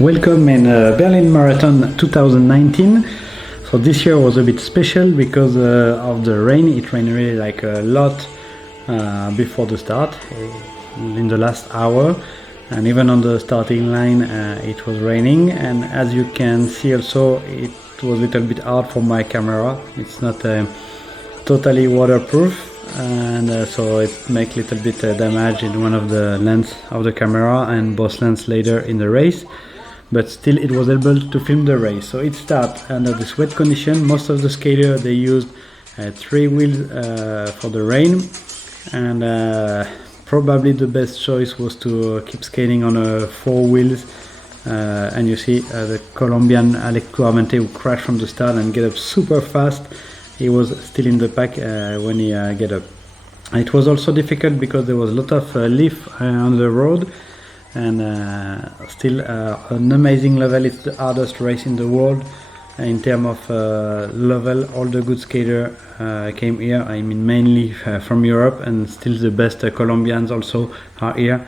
Welcome in Berlin Marathon 2019. So this year was a bit special because of the rain. It rained really like a lot before the start, in the last hour, and even on the starting line it was raining. And as you can see also, it was a little bit hard for my camera. It's not totally waterproof, and so it makes a little bit damage in one of the lens of the camera and both lens later in the race. But still it was able to film the race. So it started under this wet condition. Most of the skaters, they used 3 wheels for the rain, and probably the best choice was to keep skating on 4 wheels. And you see the Colombian Alex Cujavante, who crashed from the start and get up super fast. He was still in the pack when he get up. It was also difficult because there was a lot of leaf on the road, and still an amazing level. It's the hardest race in the world in terms of level. All the good skaters came here, I mean mainly from Europe, and still the best Colombians also are here,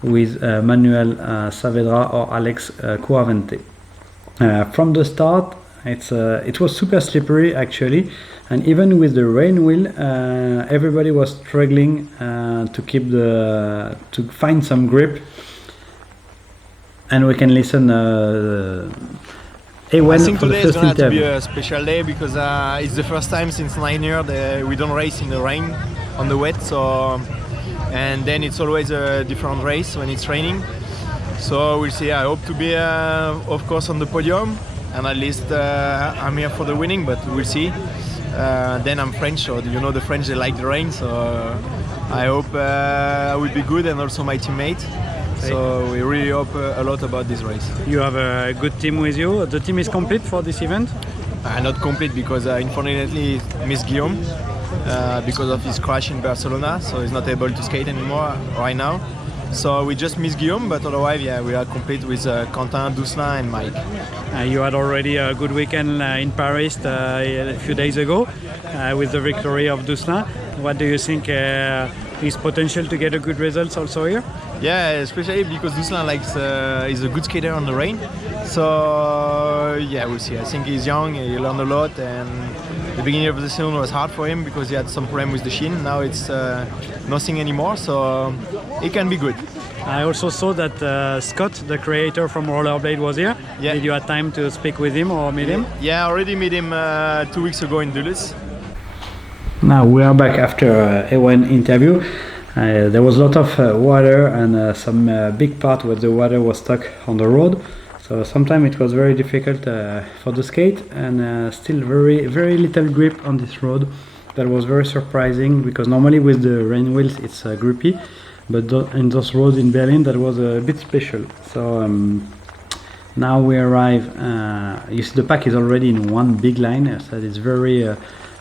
with Manuel Saavedra or Alex Cujavante. From the start, it was super slippery actually, and even with the rain wheel, everybody was struggling to find some grip. And we can listen Ewen. I think for today the is first going to be interview. a special day because it's the first time since 9 years that we don't race in the rain, on the wet. So, and then it's always a different race when it's raining. So we'll see. I hope to be, of course, on the podium, and at least I'm here for the winning. But we'll see. Then I'm French, so you know the French, they like the rain. So I hope I will be good, and also my teammate. So we really hope a lot about this race. You have a good team with you. The team is complete for this event? Not complete because unfortunately missed Guillaume because of his crash in Barcelona, so he's not able to skate anymore right now. So we just missed Guillaume, but otherwise, yeah, we are complete with Quintana, Doucelin and Mike. You had already a good weekend in Paris a few days ago with the victory of Doucelin. What do you think is potential to get a good results also here? Yeah, especially because Doucelin is a good skater on the rain. So yeah, we'll see. I think he's young, he learned a lot, and the beginning of the season was hard for him because he had some problem with the shin. Now it's nothing anymore, so it can be good. I also saw that Scott, the creator from Rollerblade, was here. Yeah. Did you have time to speak with him or meet him? Yeah, I already met him 2 weeks ago in Duluth. Now we are back after Ewen interview. There was a lot of water and some big part where the water was stuck on the road. So sometimes it was very difficult for the skate, and still very little grip on this road. That was very surprising because normally with the rain wheels it's grippy, but in those roads in Berlin that was a bit special. So now we arrive. You see the pack is already in one big line, so it's very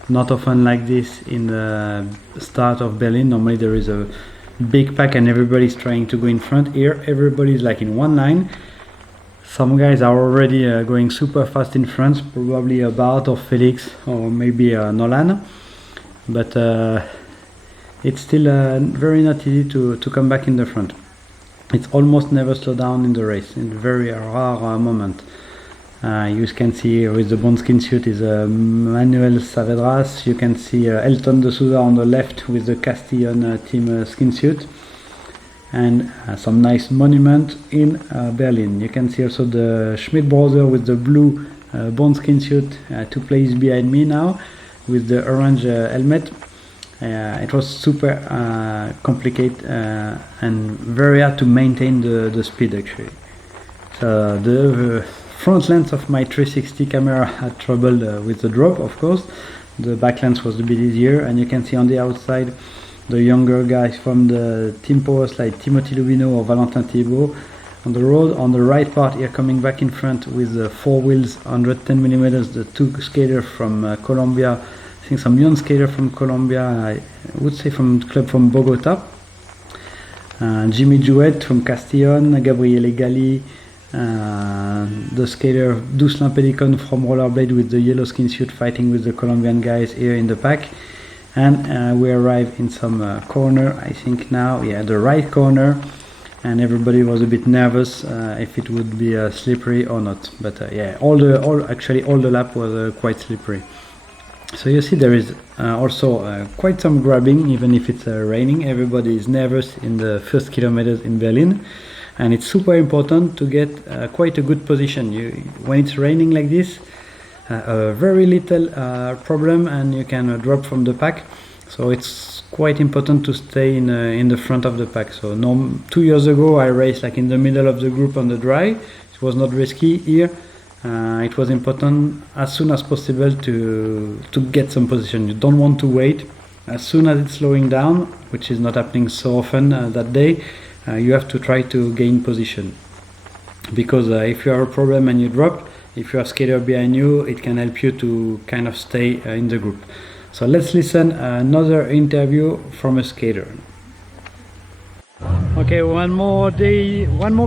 not often like this in the start of Berlin. Normally there is a big pack and everybody's trying to go in front. Here everybody's like in one line. Some guys are already going super fast in front, probably Bart or Felix or maybe Nolan. But it's still very not easy to come back in the front. It's almost never slow down in the race, in a very rare moment. You can see with the bone skin suit is Manuel Saavedra. You can see Elton de Souza on the left with the CASTELLÓN team skin suit, and some nice monument in Berlin. You can see also the Schmidt brother with the blue bone skin suit, 2 places behind me now with the orange helmet. It was super complicated and very hard to maintain the speed actually. So the front lens of my 360 camera had trouble with the drop, of course. The back lens was a bit easier, and you can see on the outside the younger guys from the team Powerslide, Timothy Lubino or Valentin Thibault on the road. On the right part here, coming back in front with the 4 wheels, 110mm, the 2 skaters from Colombia. I think some young skater from Colombia, I would say from club from Bogota. Jimmy Jouet from Castellón, Gabriele Galli, the skater Doucelin Pedicone from Rollerblade with the yellow skin suit fighting with the Colombian guys here in the pack. And we arrive in some corner, I think now, yeah, the right corner. and everybody was a bit nervous if it would be slippery or not. But yeah, all the lap was quite slippery. So you see there is also quite some grabbing, even if it's raining. Everybody is nervous in the first kilometers in Berlin, and it's super important to get quite a good position. When it's raining like this, very little problem and you can drop from the pack. So it's quite important to stay in the front of the pack. So 2 years ago I raced like in the middle of the group on the dry. It was not risky. Here it was important as soon as possible to get some position. You don't want to wait. As soon as it's slowing down, which is not happening so often that day, you have to try to gain position, because if you have a problem and you drop, if you have skater behind you, it can help you to kind of stay in the group. So let's listen another interview from a skater. Okay, one more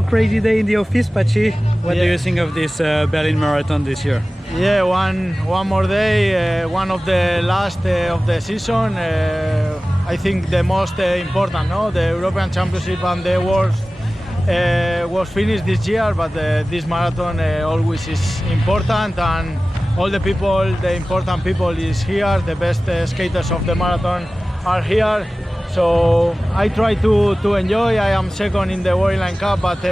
crazy day in the office, Pachi. What do you think of this Berlin Marathon this year? Yeah, one more day, one of the last of the season. I think the most important, no? The European Championship and the World was finished this year, but this marathon always is important, and all the people, the important people is here. The best skaters of the marathon are here. So I try to enjoy. I am second in the Worldline Cup, but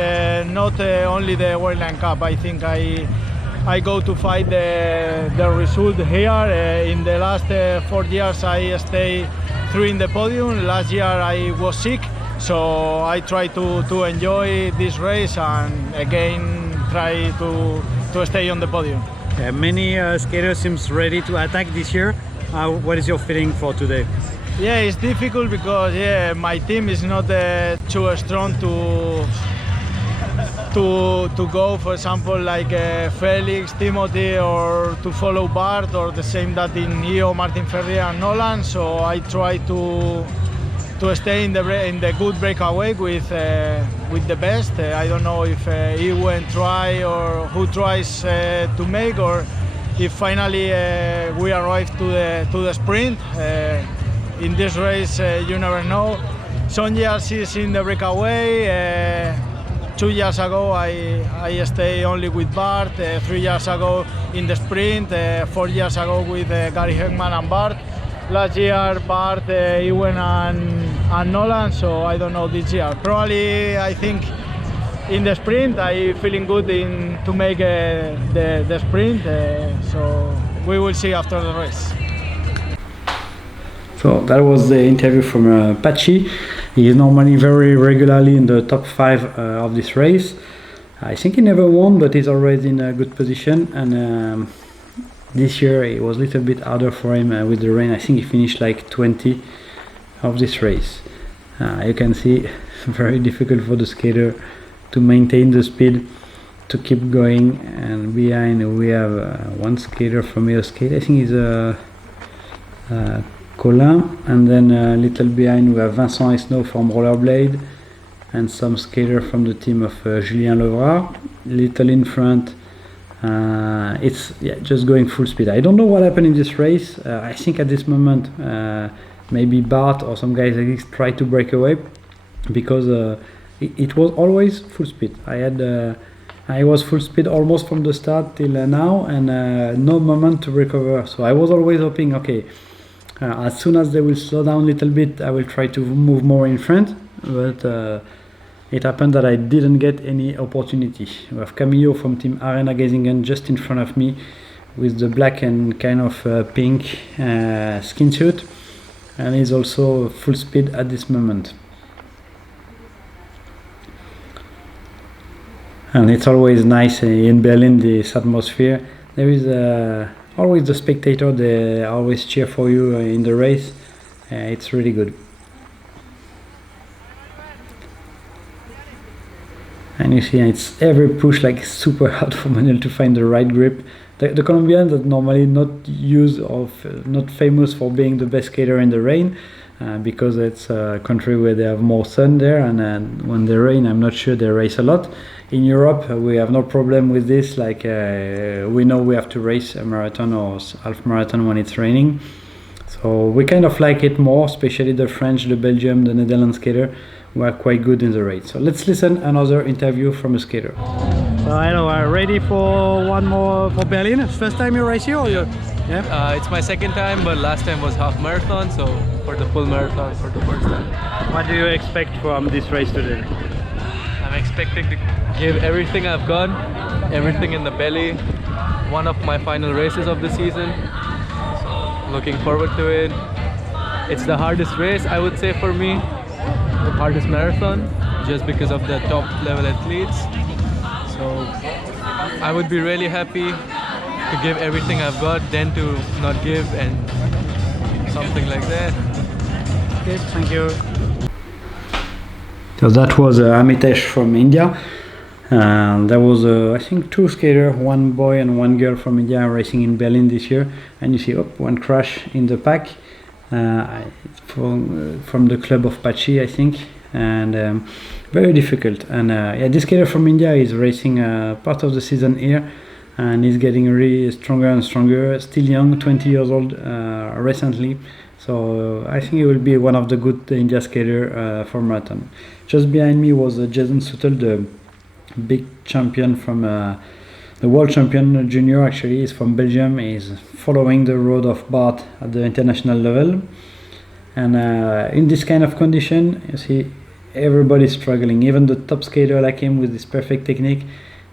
not only the Worldline Cup. I think I go to fight the result here. In the last 4 years I stay 3 in the podium. Last year I was sick, so I try to enjoy this race and again try to stay on the podium. Many skaters seems ready to attack this year. What is your feeling for today? Yeah, it's difficult because my team is not too strong to go, for example, like Felix, Timothy, or to follow Bart, or the same that in Inigo, Martin, Ferrie and Nolan. So I try to stay in the good breakaway with the best. I don't know if Ewen try or who tries to make, or if finally we arrive to the sprint. In this race, you never know. Some years is in the breakaway. 2 years ago I stay only with Bart. 3 years ago in the sprint. 4 years ago with Gary Heckman and Bart. Last year Bart, Ewen and Nolan. So I don't know this year. Probably I think in the sprint I feeling good to make the sprint. So we will see after the race. So that was the interview from Pachi. He is normally very regularly in the top 5 of this race. I think he never won, but he's always in a good position. And this year it was a little bit harder for him with the rain. I think he finished like 20 of this race. You can see very difficult for the skater to maintain the speed, to keep going. And behind we have one skater from EOSKATES. I think he's Colin, and then a little behind we have Vincent Esnault from Rollerblade, and some skater from the team of Julien Levrat. Little in front, it's just going full speed. I don't know what happened in this race. I think at this moment maybe Bart or some guys like this try to break away, because it was always full speed. I was full speed almost from the start till now, and no moment to recover. So I was always hoping, okay, as soon as they will slow down a little bit, I will try to move more in front, but it happened that I didn't get any opportunity. We have Camillo from Team Arena Geisingen just in front of me with the black and kind of pink skin suit, and he's also full speed at this moment. And it's always nice in Berlin, this atmosphere. There is always the spectator, they always cheer for you in the race. It's really good. And you see, it's every push like super hard for Manuel to find the right grip. The Colombians are normally not famous for being the best skater in the rain, because it's a country where they have more sun there, and when they rain, I'm not sure they race a lot. In Europe, we have no problem with this. Like we know we have to race a marathon or half marathon when it's raining, so we kind of like it more, especially the French, the Belgium, the Netherlands skater. were quite good in the race. So let's listen another interview from a skater. So hello, ready for one more for Berlin? First time you race here or you? Yeah? It's my second time, but last time was half marathon, so for the full marathon for the first time. What do you expect from this race today? I'm expecting to give everything I've got, everything in the belly. One of my final races of the season, so looking forward to it. It's the hardest race, I would say, for me, the hardest marathon, just because of the top level athletes. So I would be really happy to give everything I've got, then to not give, and something like that. Okay, thank you. So that was Amitesh from India. There was, I think, 2 skaters, one boy and one girl from India racing in Berlin this year. And you see, one crash in the pack from the club of Pachi, I think. And very difficult. And yeah, this skater from India is racing part of the season here. And he's getting really stronger and stronger. Still young, 20 years old recently. So I think he will be one of the good India skater for marathon. Just behind me was Jason Suttle, the big champion from the world champion junior. Actually, he's from Belgium. He's following the road of Bart at the international level. And in this kind of condition, you see, everybody's struggling. Even the top skater like him with this perfect technique,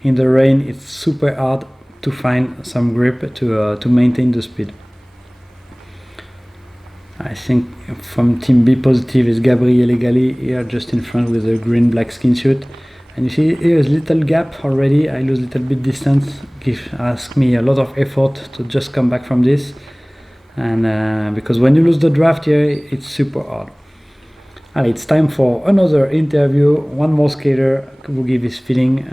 in the rain, it's super hard to find some grip to maintain the speed. I think from Team B positive is Gabriele Gali here just in front with a green-black skin suit. And you see here's a little gap already. I lose a little bit distance. Ask me a lot of effort to just come back from this. And because when you lose the draft here, it's super hard. It's time for another interview. One more skater will give his feeling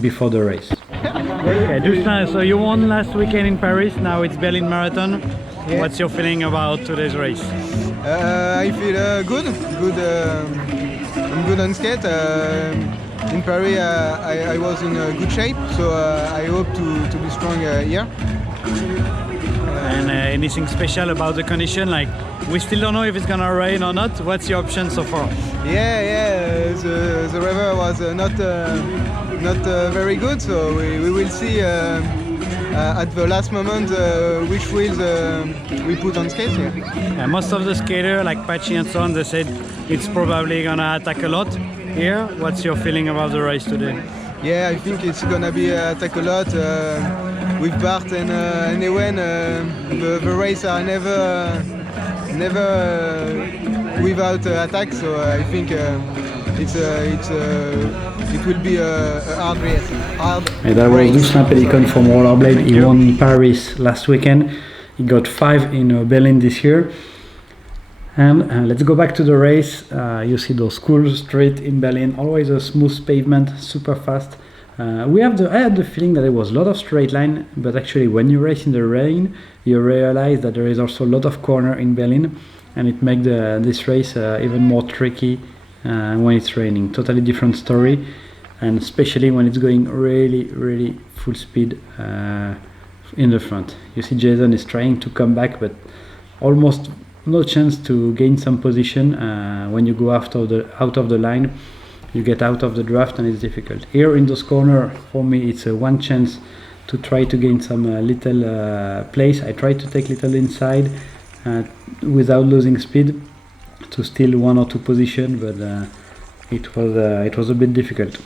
before the race. Okay, Doucelin, so you won last weekend in Paris. Now it's Berlin Marathon. Yeah. What's your feeling about today's race? I feel good. I'm good on skate. In Paris, I was in good shape, so I hope to be strong here. And anything special about the condition? Like, we still don't know if it's gonna rain or not. What's your option so far? Yeah. The weather was not very good, so we will see at the last moment which wheels we put on skates here. Yeah, most of the skaters, like Pachi and so on, they said it's probably gonna attack a lot here. What's your feeling about the race today? Yeah, I think it's gonna be attack a lot. With Bart and Ewen, the race are never without attack, so I think it will be a hard race. That was Doucelin Pedicone from Rollerblade. He won in Paris last weekend. He got 5 in Berlin this year. And let's go back to the race. You see those cool streets in Berlin, always a smooth pavement, super fast. I had the feeling that there was a lot of straight line, but actually when you race in the rain, you realize that there is also a lot of corner in Berlin, and it makes this race even more tricky when it's raining. Totally different story, and especially when it's going really, really full speed in the front. You see Jason is trying to come back, but almost no chance to gain some position when you go out of the line. You get out of the draft and it's difficult. Here in this corner, for me, it's one chance to try to gain some little place. I try to take little inside without losing speed to steal 1 or 2 position, but it was a bit difficult.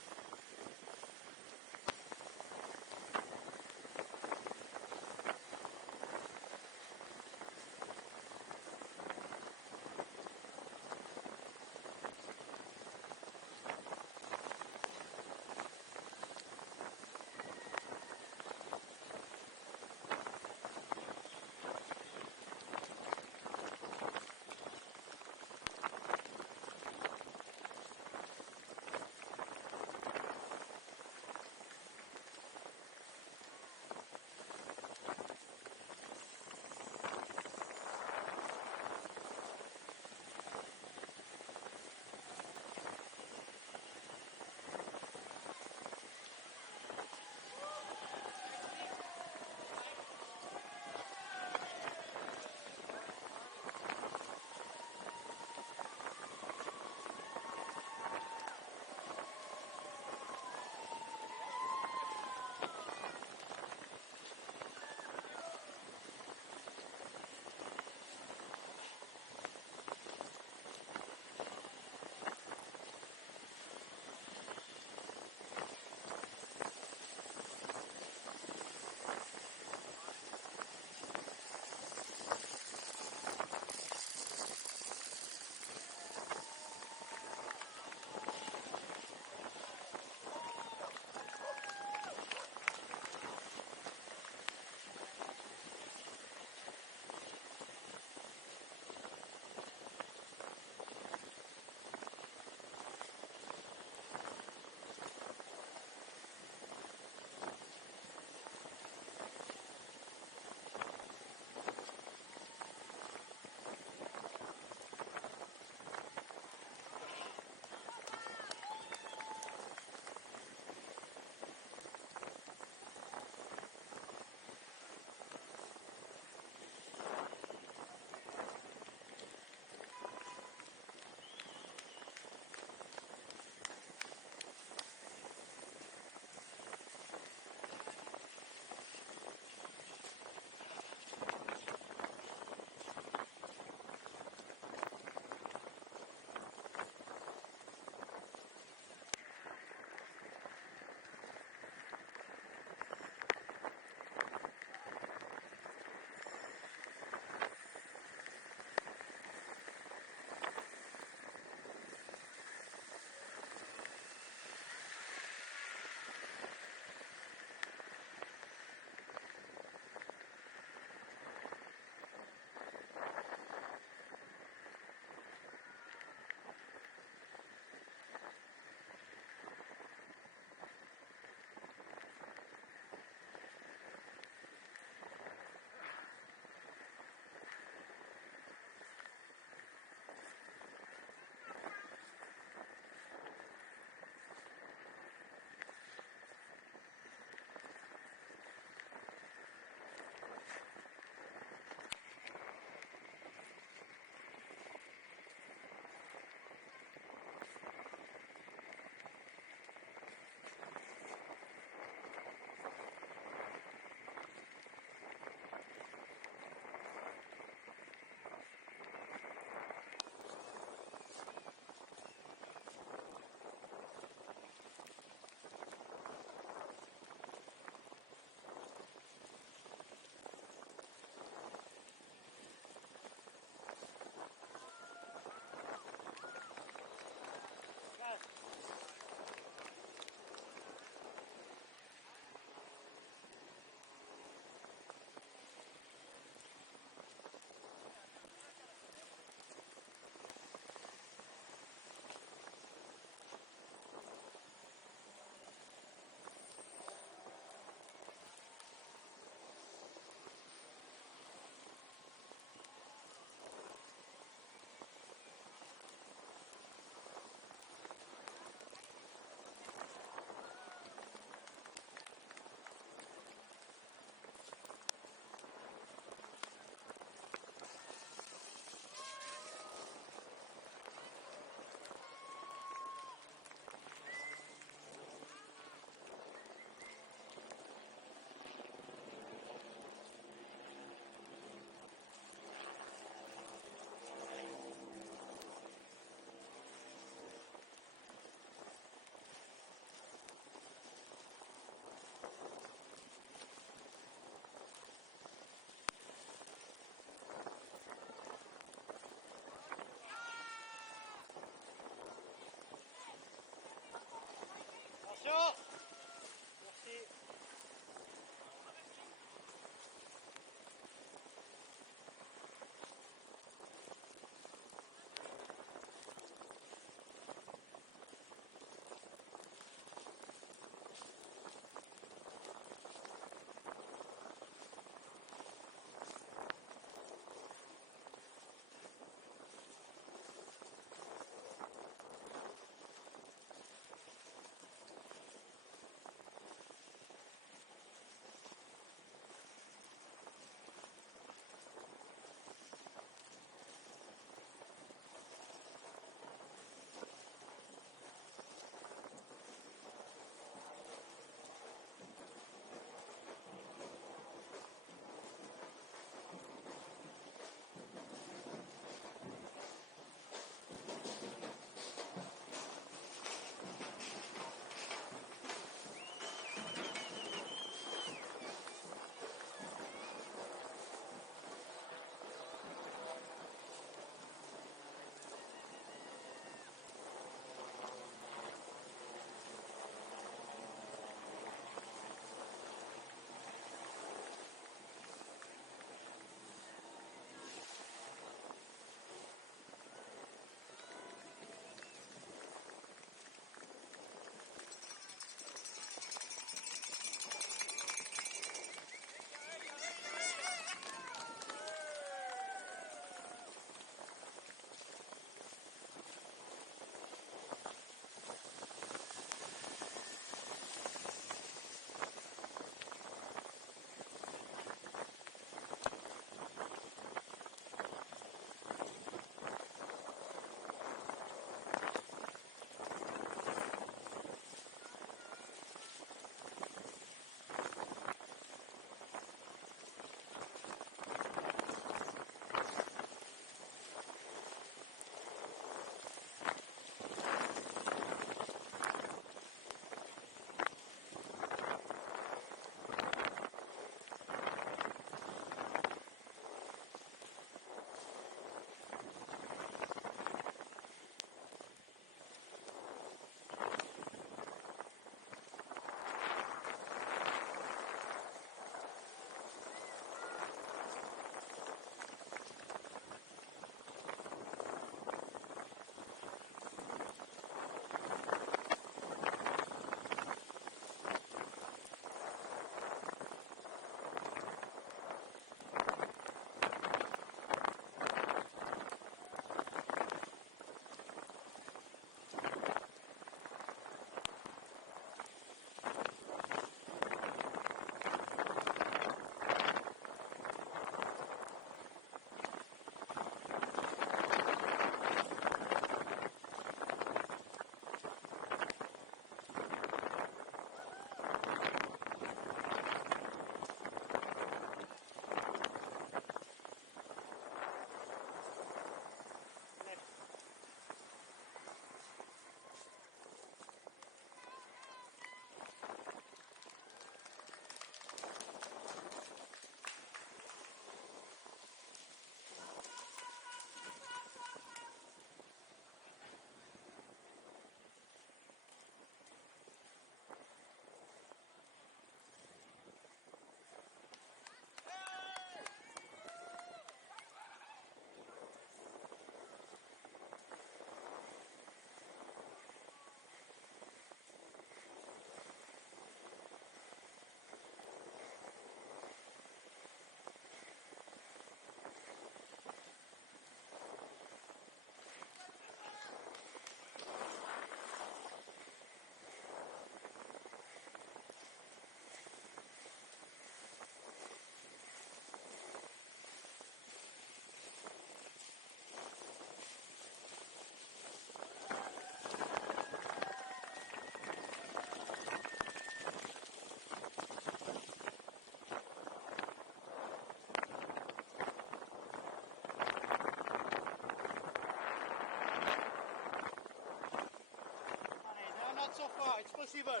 so far. It's possible.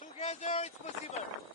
Together, it's possible.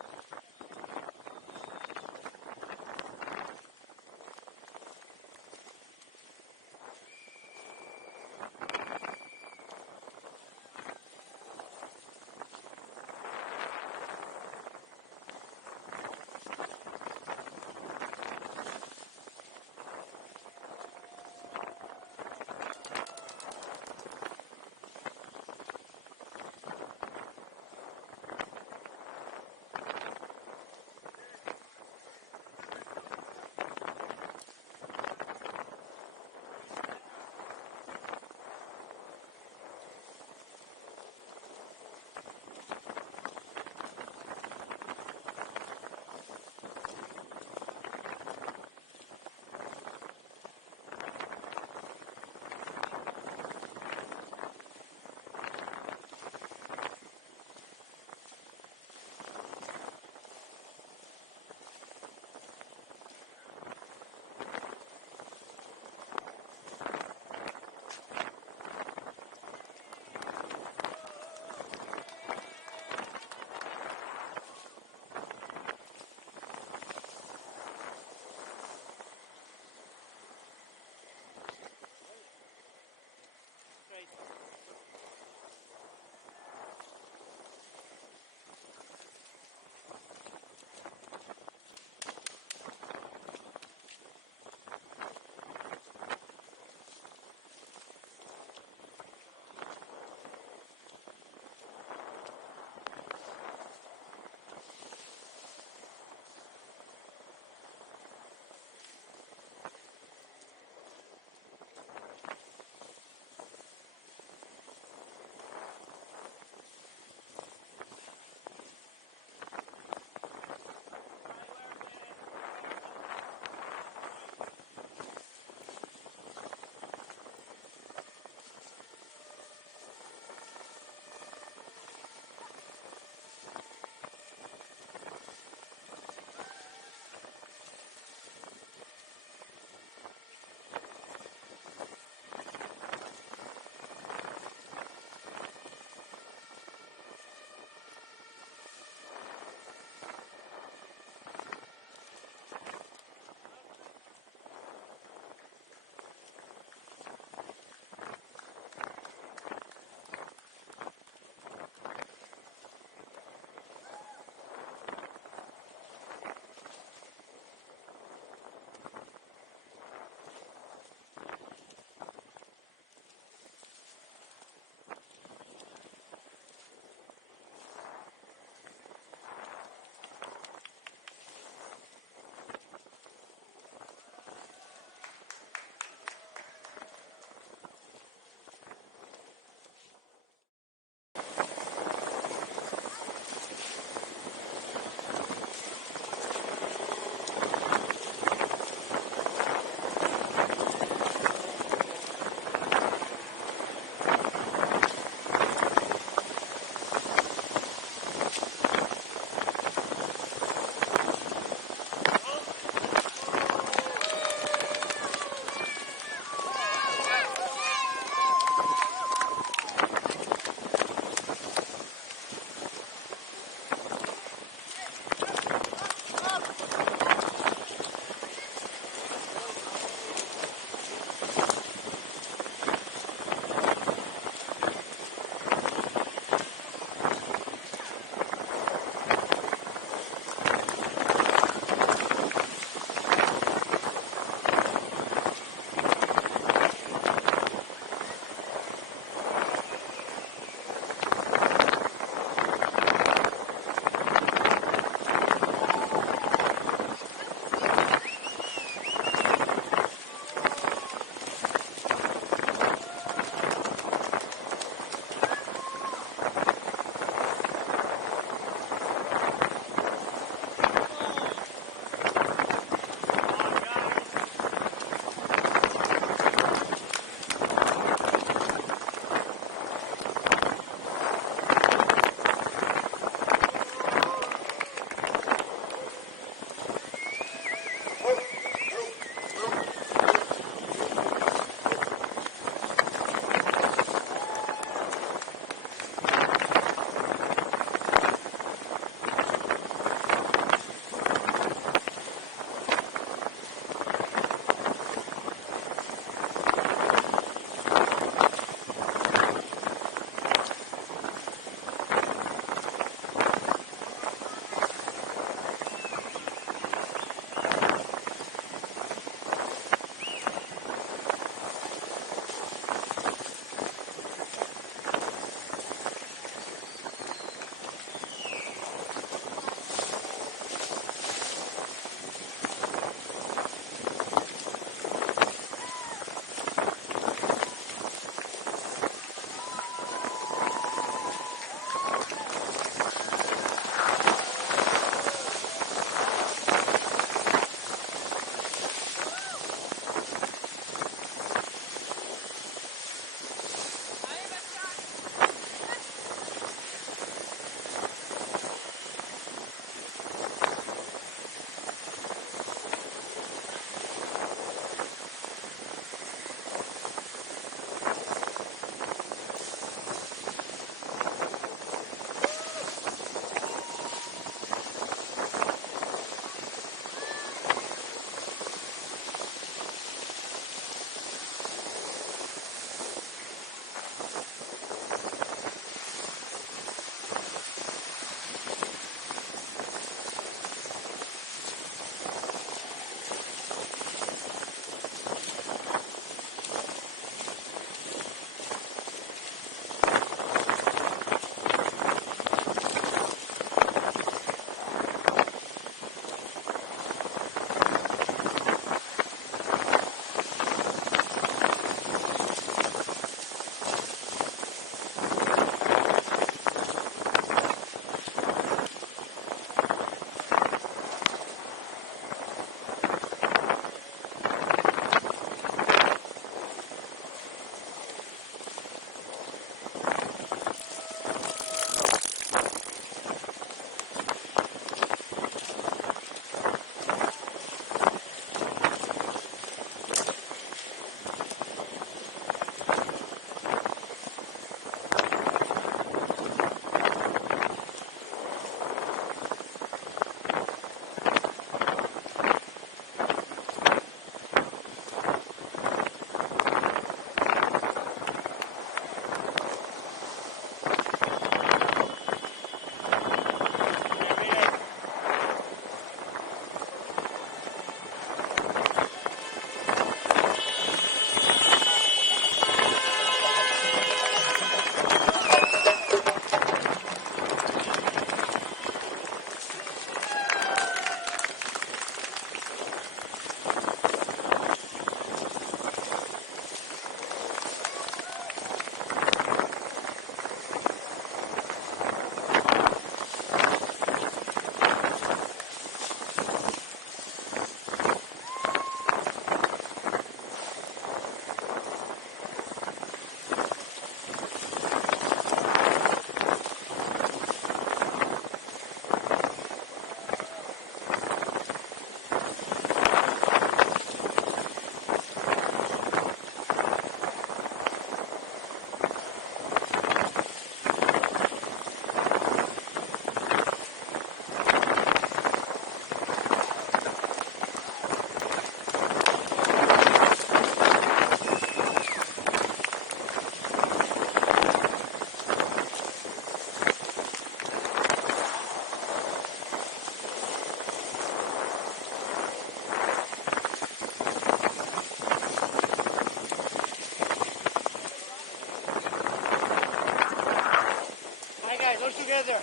together.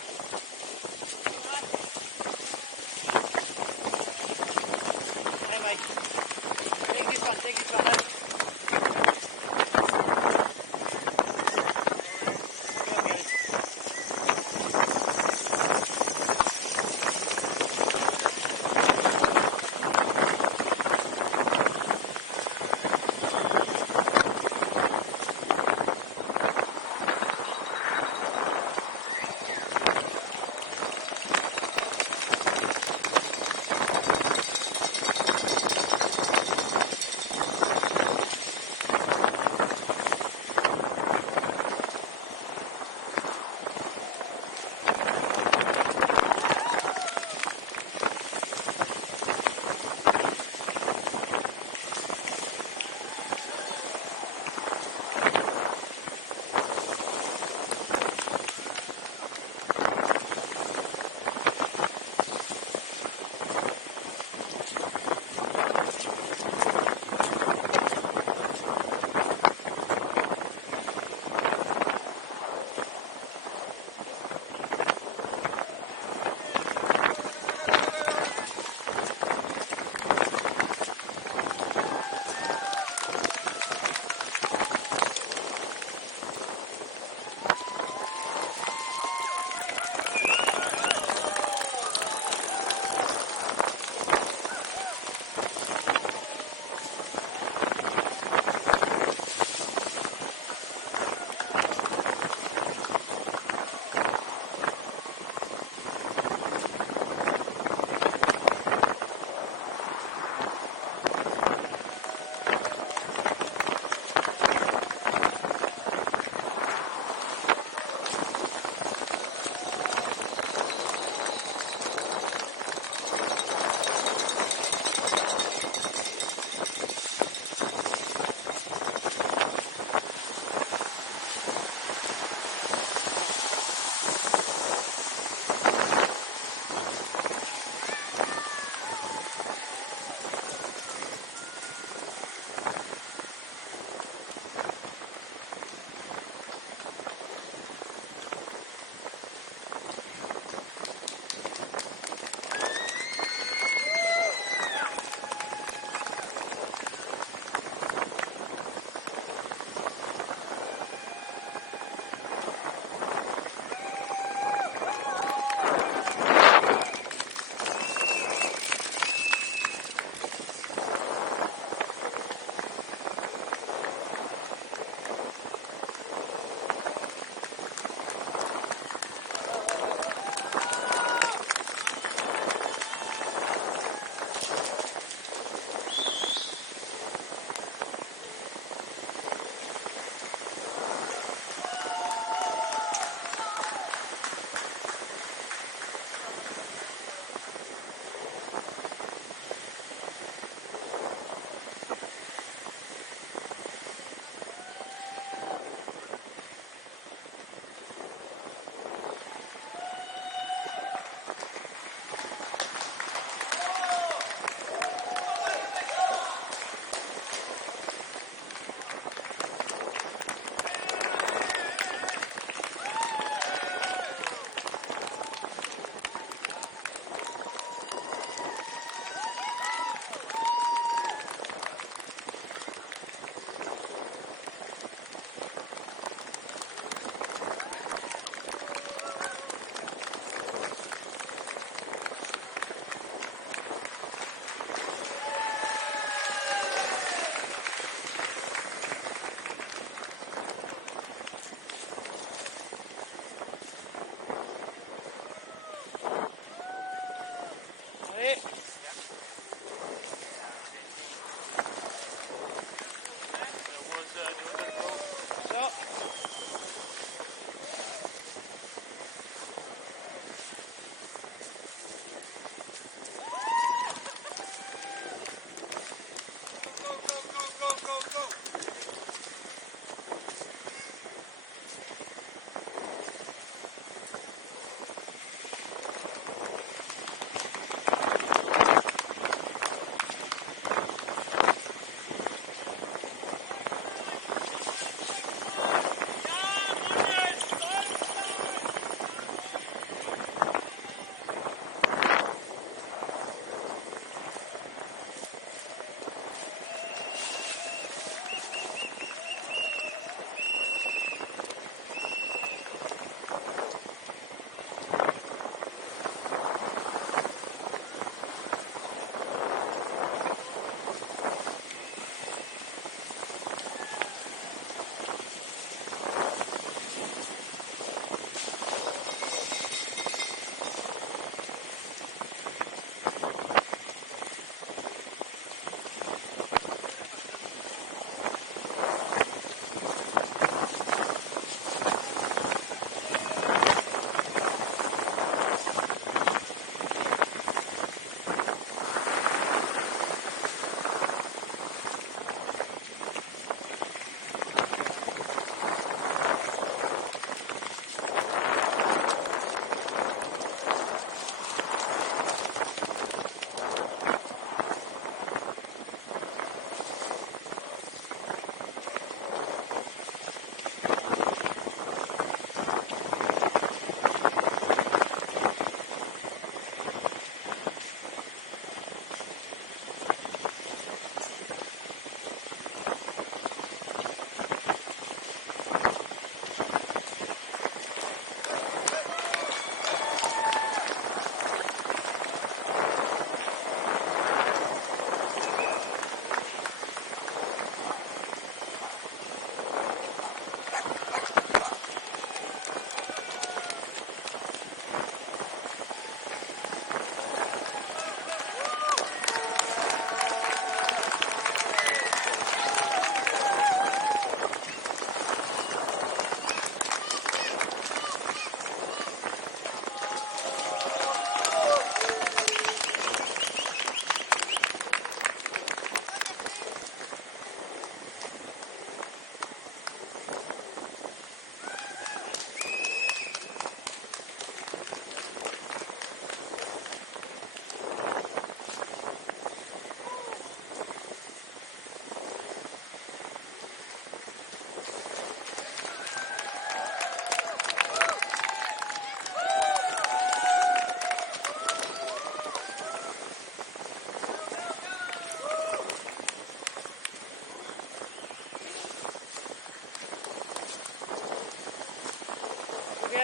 Hey, Mike. Take this one, take this one.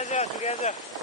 Together, together.